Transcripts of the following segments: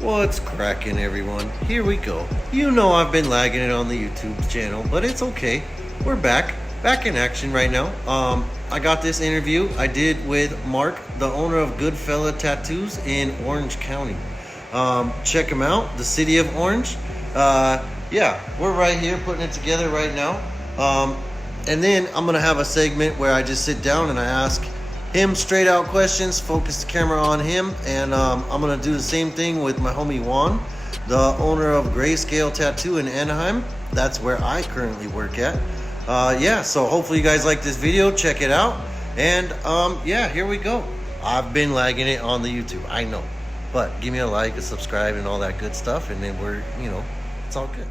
What's cracking, everyone? Here we go. You know I've been lagging it on the YouTube channel, but it's okay. We're back in action right now. I got this interview I did with Mark, the owner of Goodfella Tattoos in Orange County. Check him out, the city of Orange. Yeah, we're right here putting it together right now. And then I'm gonna have a segment where I just sit down and I ask him straight out questions, focus the camera on him, and I'm gonna do the same thing with my homie Juan, the owner of Grayscale Tattoo in Anaheim. That's where I currently work at. Yeah, so hopefully you guys like this video. Check it out, and yeah, here we go. I've been lagging it on the YouTube, I know, but give me a like, a subscribe, and all that good stuff, and then we're, it's all good.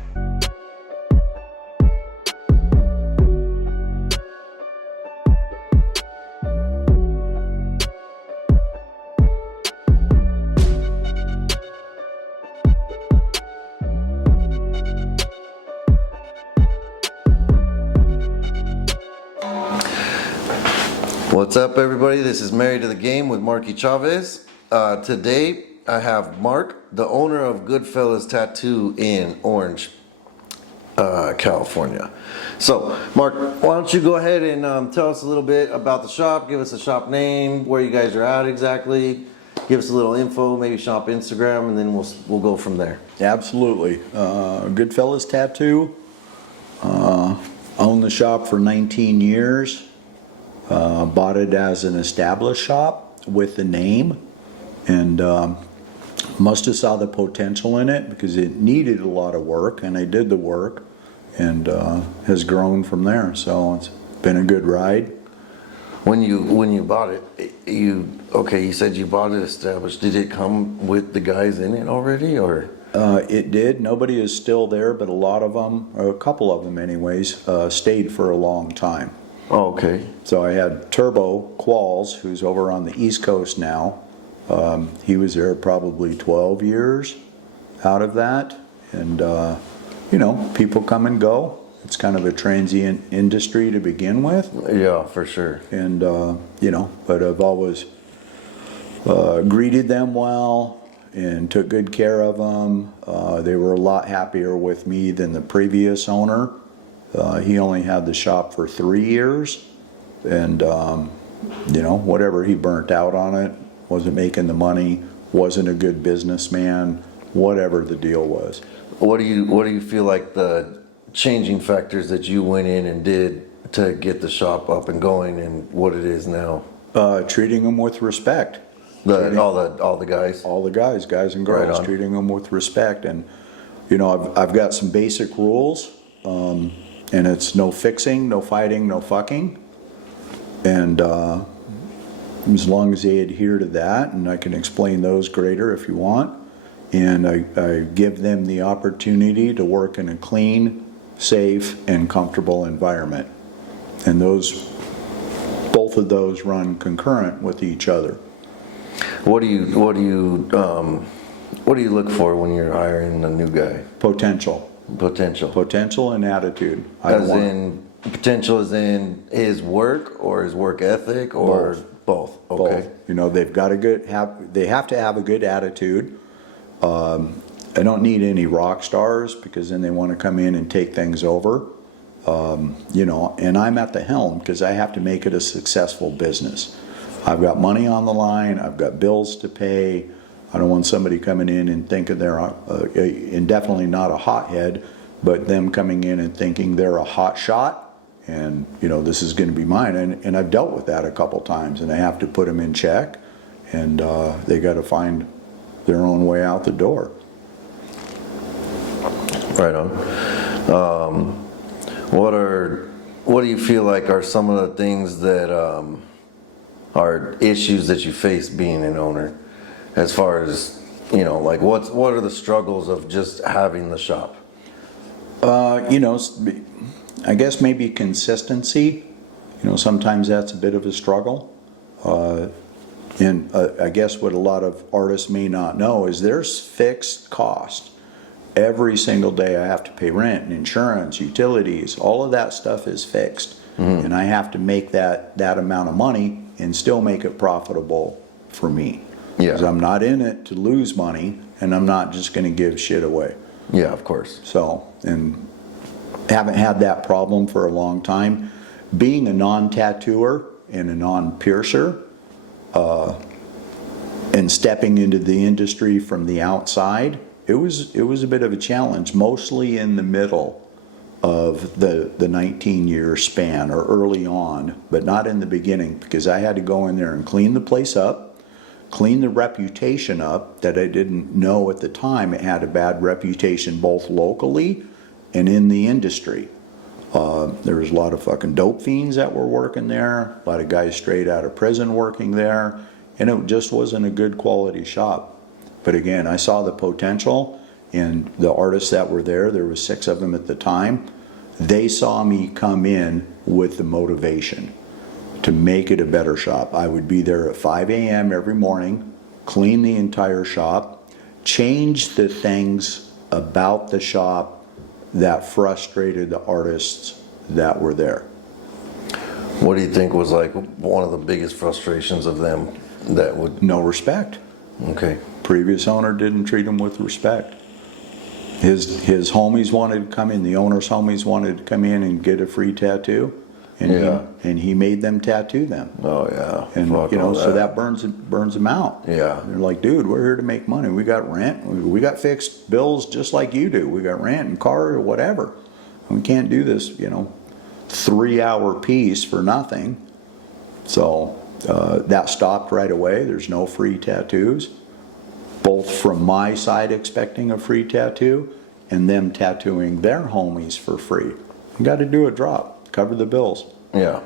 What's up, everybody? This is Married to the Game with Marky Chavez. Today I have Mark, the owner of Goodfellas Tattoo in Orange, California. So, Mark, why don't you go ahead and tell us a little bit about the shop, give us a shop name, where you guys are at exactly, give us a little info, maybe shop Instagram, and then we'll go from there. Absolutely. Goodfellas Tattoo. Owned the shop for 19 years. Bought it as an established shop with the name, and must have saw the potential in it because it needed a lot of work, and I did the work, and has grown from there. So it's been a good ride. When you bought it, you said you bought it established. Did it come with the guys in it already, or? It did. Nobody is still there, but a lot of them, or a couple of them anyways, stayed for a long time. Oh, okay. So I had Turbo Qualls, who's over on the East Coast now. He was there probably 12 years out of that. And, people come and go. It's kind of a transient industry to begin with. Yeah, for sure. And, but I've always greeted them well and took good care of them. They were a lot happier with me than the previous owner. He only had the shop for 3 years, and whatever he burnt out on it, wasn't making the money, wasn't a good businessman, whatever the deal was. What do you feel like the changing factors that you went in and did to get the shop up and going and what it is now? Treating them with respect. All the guys. All the guys and girls, Right, treating them with respect, and I've got some basic rules. And it's no fixing, no fighting, no fucking. And as long as they adhere to that, and I can explain those greater if you want, and I give them the opportunity to work in a clean, safe, and comfortable environment. And both of those run concurrent with each other. What do you look for when you're hiring a new guy? Potential and attitude. Potential as in his work or his work ethic, or both? Okay. Both. They have to have a good attitude. I don't need any rock stars because then they want to come in and take things over. And I'm at the helm because I have to make it a successful business. I've got money on the line. I've got bills to pay. I don't want somebody coming in and thinking they're, and definitely not a hothead, but them coming in and thinking they're a hot shot, and this is going to be mine. And I've dealt with that a couple times, and I have to put them in check, and they got to find their own way out the door. Right on. What do you feel like are some of the things that are issues that you face being an owner? As far as, what are the struggles of just having the shop? I guess maybe consistency. Sometimes that's a bit of a struggle. And I guess what a lot of artists may not know is there's fixed cost. Every single day I have to pay rent and insurance, utilities, all of that stuff is fixed. Mm-hmm. And I have to make that amount of money and still make it profitable for me. Because Yeah. I'm not in it to lose money, and I'm not just gonna give shit away. Yeah, of course. So, and haven't had that problem for a long time. Being a non-tattooer and a non-piercer, and stepping into the industry from the outside, it was a bit of a challenge, mostly in the middle of the 19-year span, or early on, but not in the beginning, because I had to go in there and clean the place up, clean the reputation up that I didn't know at the time. It had a bad reputation both locally and in the industry. There was a lot of fucking dope fiends that were working there, a lot of guys straight out of prison working there, and it just wasn't a good quality shop. But again, I saw the potential, and the artists that were there was 6 of them at the time, they saw me come in with the motivation to make it a better shop. I would be there at 5 a.m. every morning, clean the entire shop, change the things about the shop that frustrated the artists that were there. What do you think was like one of the biggest frustrations of them that would? No respect. Okay. Previous owner didn't treat him with respect. His homies wanted to come in, the owner's homies wanted to come in and get a free tattoo, and Yeah. he made them tattoo them. Oh yeah. And Fuck you know, all so that burns them out. Yeah. They're like, dude, we're here to make money. We got rent. We got fixed bills just like you do. We got rent and car or whatever. We can't do this, 3-hour piece for nothing. So that stopped right away. There's no free tattoos. Both from my side expecting a free tattoo and them tattooing their homies for free. You got to do a drop, cover the bills. Yeah.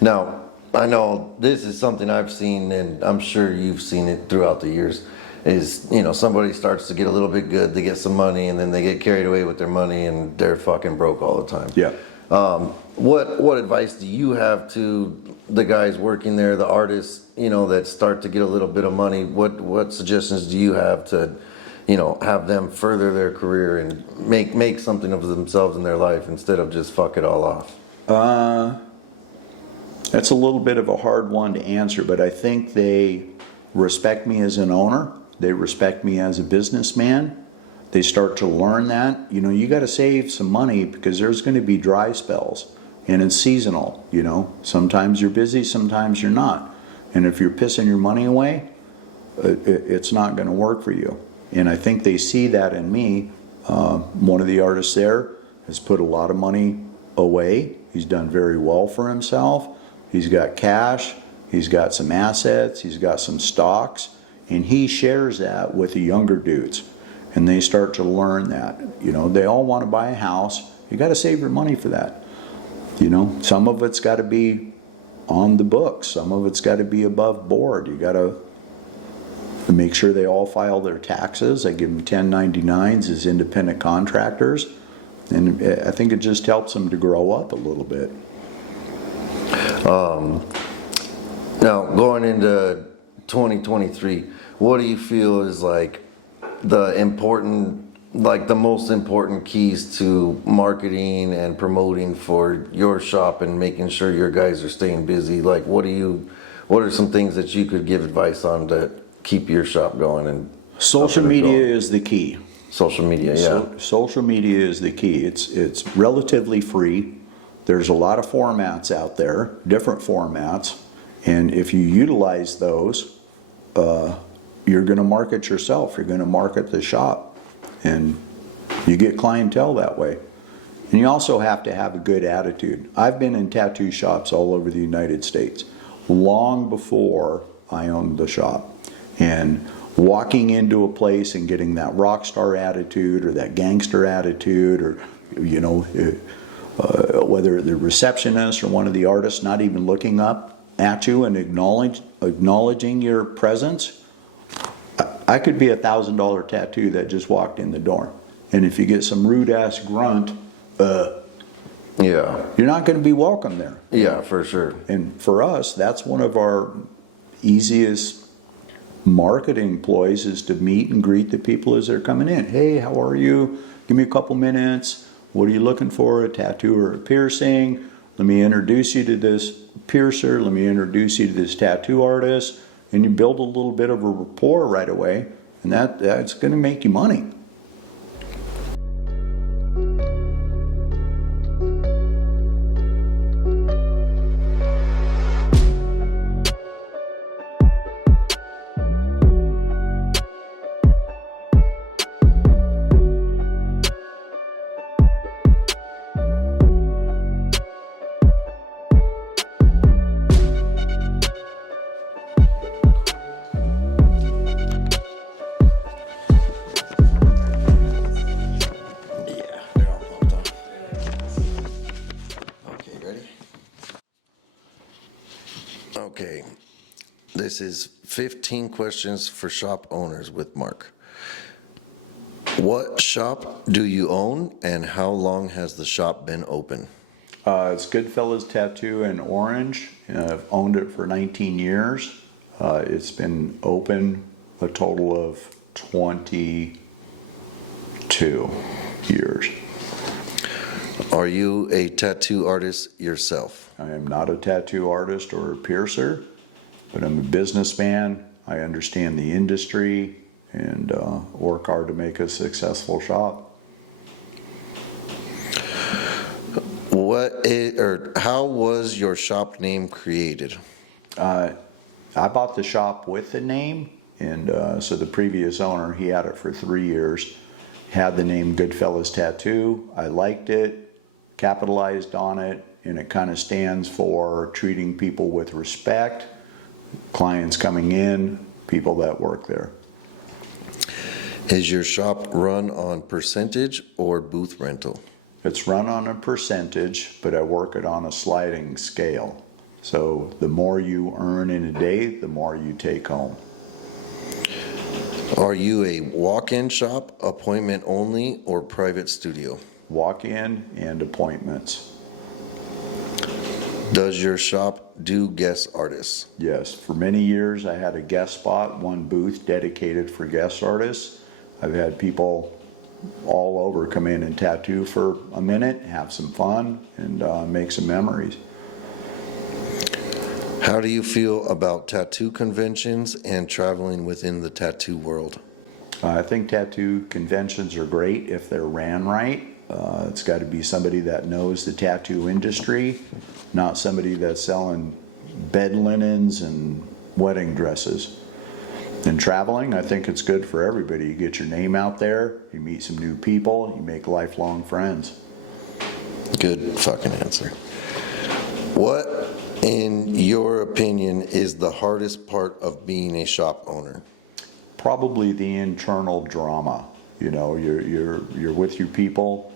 Now, I know this is something I've seen, and I'm sure you've seen it throughout the years, is, somebody starts to get a little bit good, they get some money, and then they get carried away with their money, and they're fucking broke all the time. Yeah. What advice do you have to the guys working there, the artists, that start to get a little bit of money? What suggestions do you have to, have them further their career and make something of themselves in their life instead of just fuck it all off? That's a little bit of a hard one to answer, but I think they respect me as an owner. They respect me as a businessman. They start to learn that, you got to save some money because there's going to be dry spells, and it's seasonal, Sometimes you're busy, sometimes you're not. And if you're pissing your money away, it's not going to work for you. And I think they see that in me. One of the artists there has put a lot of money away. He's done very well for himself. He's got cash, he's got some assets, he's got some stocks, and he shares that with the younger dudes. And they start to learn that. They all want to buy a house. You got to save your money for that. Some of it's got to be on the books. Some of it's got to be above board. You got to make sure they all file their taxes. I give them 1099s as independent contractors. And I think it just helps them to grow up a little bit. Now, going into 2023, what do you feel is like the most important keys to marketing and promoting for your shop and making sure your guys are staying busy? Like, what are some things that you could give advice on to keep your shop going? And social media is the key. Social media, yeah. Social media is the key. It's relatively free. There's a lot of formats out there, different formats, and if you utilize those, you're going to market yourself. You're going to market the shop, and you get clientele that way. And you also have to have a good attitude. I've been in tattoo shops all over the United States long before I owned the shop, and walking into a place and getting that rock star attitude or that gangster attitude, or whether the receptionist or one of the artists not even looking up at you and acknowledging your presence. I could be $1,000 tattoo that just walked in the door, and if you get some rude ass grunt, yeah, you're not going to be welcome there. Yeah, for sure. And for us, that's one of our easiest marketing ploys, is to meet and greet the people as they're coming in. Hey, how are you? Give me a couple minutes. What are you looking for? A tattoo or a piercing? Let me introduce you to this piercer. Let me introduce you to this tattoo artist. and you build a little bit of a rapport right away, and that's going to make you money. Yeah, they're all pumped up. Okay, ready? Okay, this is 15 questions for shop owners with Mark. What shop do you own and how long has the shop been open? It's Goodfellas Tattoo in Orange. I've owned it for 19 years. It's been open a total of 22 years. Are you a tattoo artist yourself? I am not a tattoo artist or a piercer, but I'm a businessman. I understand the industry and work hard to make a successful shop. How was your shop name created? I bought the shop with the name, and so the previous owner, he had it for 3 years, had the name Goodfellas Tattoo. I liked it, capitalized on it, and it kind of stands for treating people with respect, clients coming in, people that work there. Is your shop run on percentage or booth rental? It's run on a percentage, but I work it on a sliding scale. So the more you earn in a day, the more you take home. Are you a walk-in shop, appointment only, or private studio? Walk-in and appointments. Does your shop do guest artists? Yes, for many years I had a guest spot, one booth dedicated for guest artists. I've had people all over come in and tattoo for a minute, have some fun, and make some memories. How do you feel about tattoo conventions and traveling within the tattoo world? I think tattoo conventions are great if they're ran right. It's got to be somebody that knows the tattoo industry, not somebody that's selling bed linens and wedding dresses. And traveling, I think it's good for everybody. You get your name out there, you meet some new people, you make lifelong friends. Good fucking answer. What, in your opinion, is the hardest part of being a shop owner? Probably the internal drama. You know, you're with your people,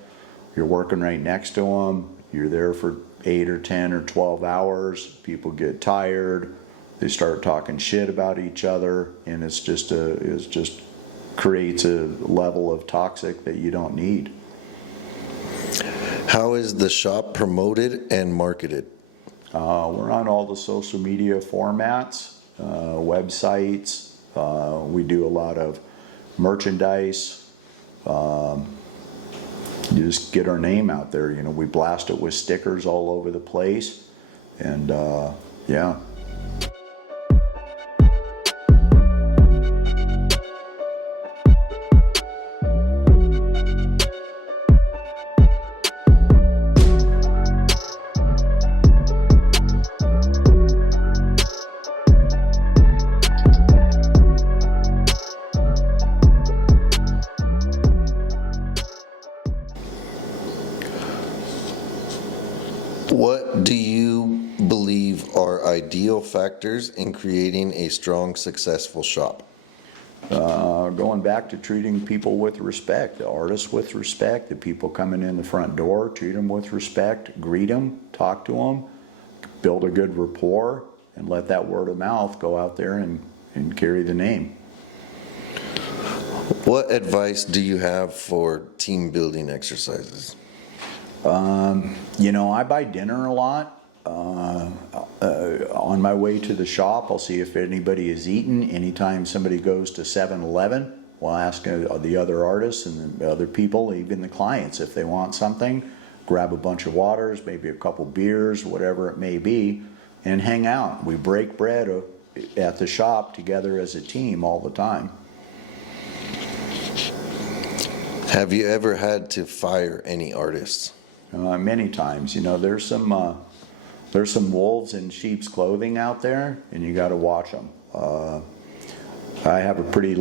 you're working right next to them, you're there for 8 or 10 or 12 hours, people get tired, they start talking shit about each other, and it's just creates a level of toxic that you don't need. How is the shop promoted and marketed? We're on all the social media formats, websites. We do a lot of merchandise. You just get our name out there. You know, we blast it with stickers all over the place, and yeah. What do you believe are ideal factors in creating a strong, successful shop? Going back to treating people with respect, the artists with respect, the people coming in the front door, treat them with respect, greet them, talk to them, build a good rapport, and let that word of mouth go out there and carry the name. What advice do you have for team building exercises? You know, I buy dinner a lot. On my way to the shop, I'll see if anybody has eaten. Anytime somebody goes to 7-Eleven, we'll ask the other artists and the other people, even the clients, if they want something. Grab a bunch of waters, maybe a couple beers, whatever it may be, and hang out. We break bread at the shop together as a team all the time. Have you ever had to fire any artists? Many times, there's some wolves in sheep's clothing out there, and you got to watch them. I have a pretty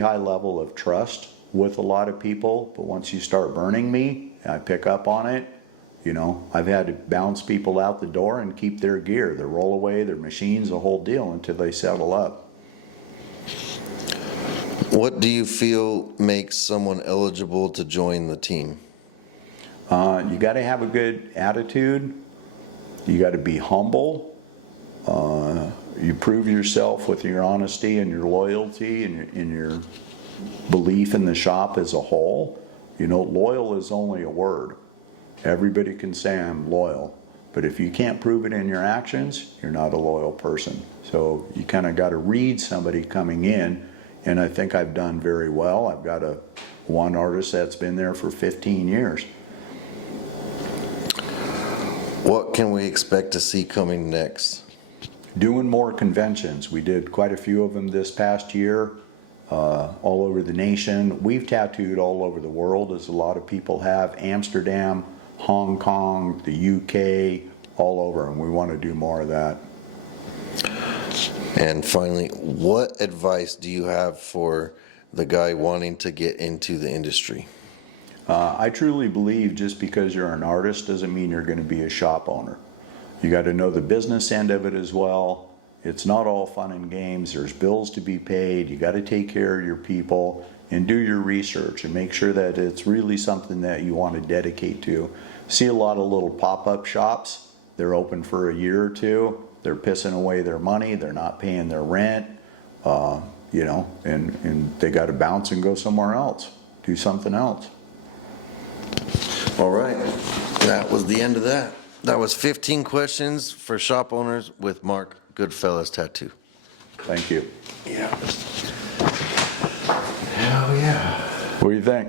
high level of trust with a lot of people, but once you start burning me, I pick up on it. I've had to bounce people out the door and keep their gear, their rollaway, their machines, the whole deal until they settle up. What do you feel makes someone eligible to join the team? You got to have a good attitude. You got to be humble. You prove yourself with your honesty and your loyalty and your belief in the shop as a whole. Loyal is only a word. Everybody can say I'm loyal, but if you can't prove it in your actions, you're not a loyal person. So you kind of got to read somebody coming in, and I think I've done very well. I've got one artist that's been there for 15 years. What can we expect to see coming next? Doing more conventions. We did quite a few of them this past year, all over the nation. We've tattooed all over the world, as a lot of people have. Amsterdam, Hong Kong, the UK, all over, and we want to do more of that. And finally, what advice do you have for the guy wanting to get into the industry? I truly believe just because you're an artist doesn't mean you're going to be a shop owner. You got to know the business end of it as well. It's not all fun and games. There's bills to be paid. You got to take care of your people and do your research and make sure that it's really something that you want to dedicate to. See a lot of little pop-up shops. They're open for a year or two. They're pissing away their money. They're not paying their rent, and they got to bounce and go somewhere else, do something else. All right, that was the end of that. That was 15 questions for shop owners with Mark Goodfellas Tattoo. Thank you. Yeah. Hell yeah. What do you think?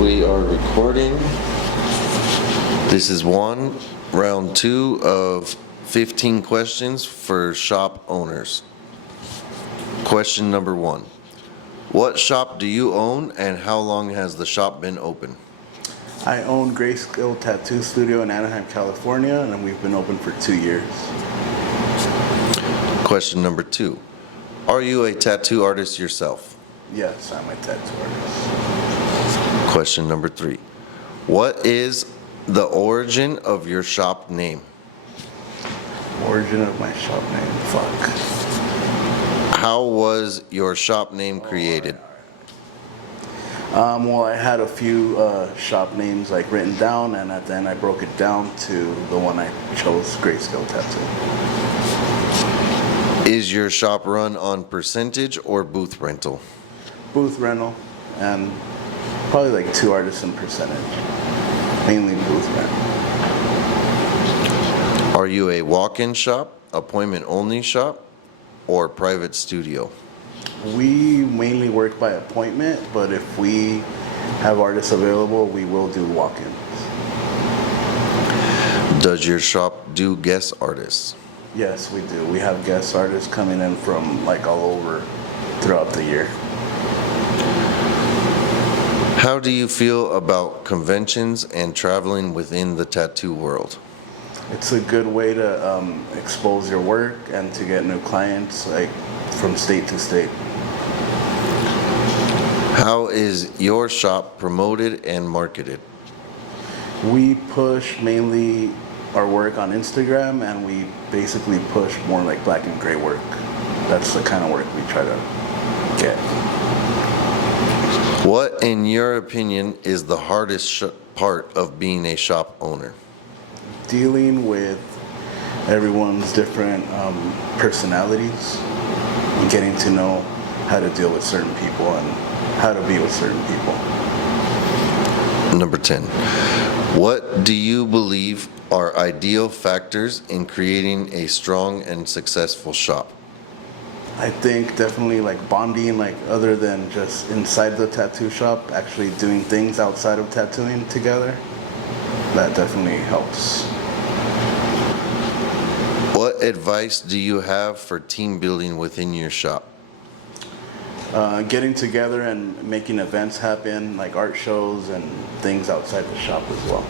We are recording. This is round 2 of 15 questions for shop owners. Question number 1. What shop do you own and how long has the shop been open? I own Grayscale Tattoo Studio in Anaheim, California, and we've been open for 2 years. Question number 2. Are you a tattoo artist yourself? Yes, I'm a tattoo artist. Question number 3. What is the origin of your shop name? Origin of my shop name, fuck. How was your shop name created? Well, I had a few shop names written down, and at the end I broke it down to the one I chose, Grayscale Tattoo. Is your shop run on percentage or booth rental? Booth rental, and probably 2 artists in percentage. Mainly booth rental. Are you a walk-in shop, appointment-only shop, or private studio? We mainly work by appointment, but if we have artists available, we will do walk-ins. Does your shop do guest artists? Yes, we do. We have guest artists coming in from all over throughout the year. How do you feel about conventions and traveling within the tattoo world? It's a good way to expose your work and to get new clients from state to state. How is your shop promoted and marketed? We push mainly our work on Instagram, and we basically push more black and gray work. That's the kind of work we try to get. What, in your opinion, is the hardest part of being a shop owner? Dealing with everyone's different personalities and getting to know how to deal with certain people and how to be with certain people. Number 10. What do you believe are ideal factors in creating a strong and successful shop? I think definitely like bonding, like other than just inside the tattoo shop, actually doing things outside of tattooing together. That definitely helps. What advice do you have for team building within your shop? Getting together and making events happen, like art shows and things outside the shop as well.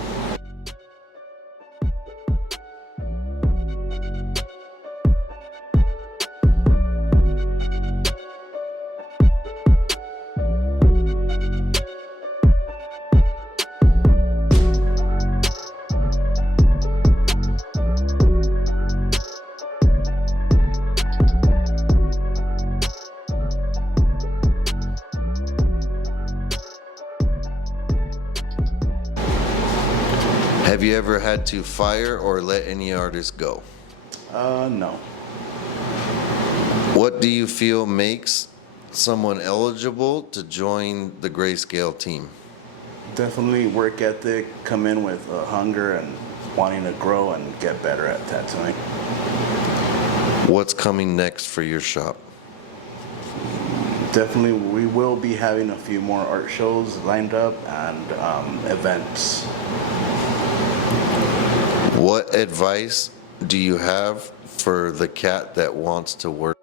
Have you ever had to fire or let any artist go? No. What do you feel makes someone eligible to join the Grayscale team? Definitely work ethic, come in with hunger and wanting to grow and get better at tattooing. What's coming next for your shop? Definitely, we will be having a few more art shows lined up and events. What advice do you have for the cat that wants to work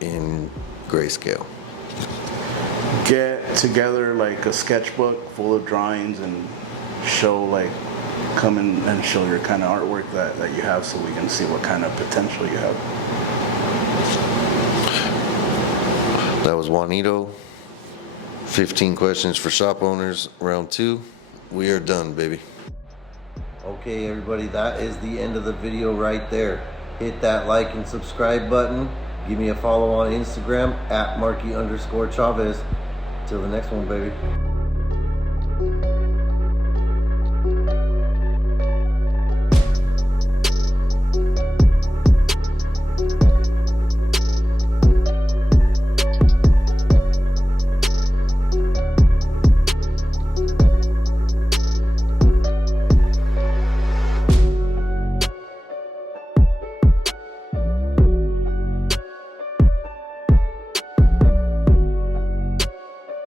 in Grayscale? Get together like a sketchbook full of drawings and show like come in and show your kind of artwork that you have so we can see what kind of potential you have. That was Juanito. 15 questions for shop owners, round 2. We are done, baby. Okay, everybody, that is the end of the video right there. Hit that like and subscribe button. Give me a follow on Instagram at Marky_Chavez. Till the next one, baby.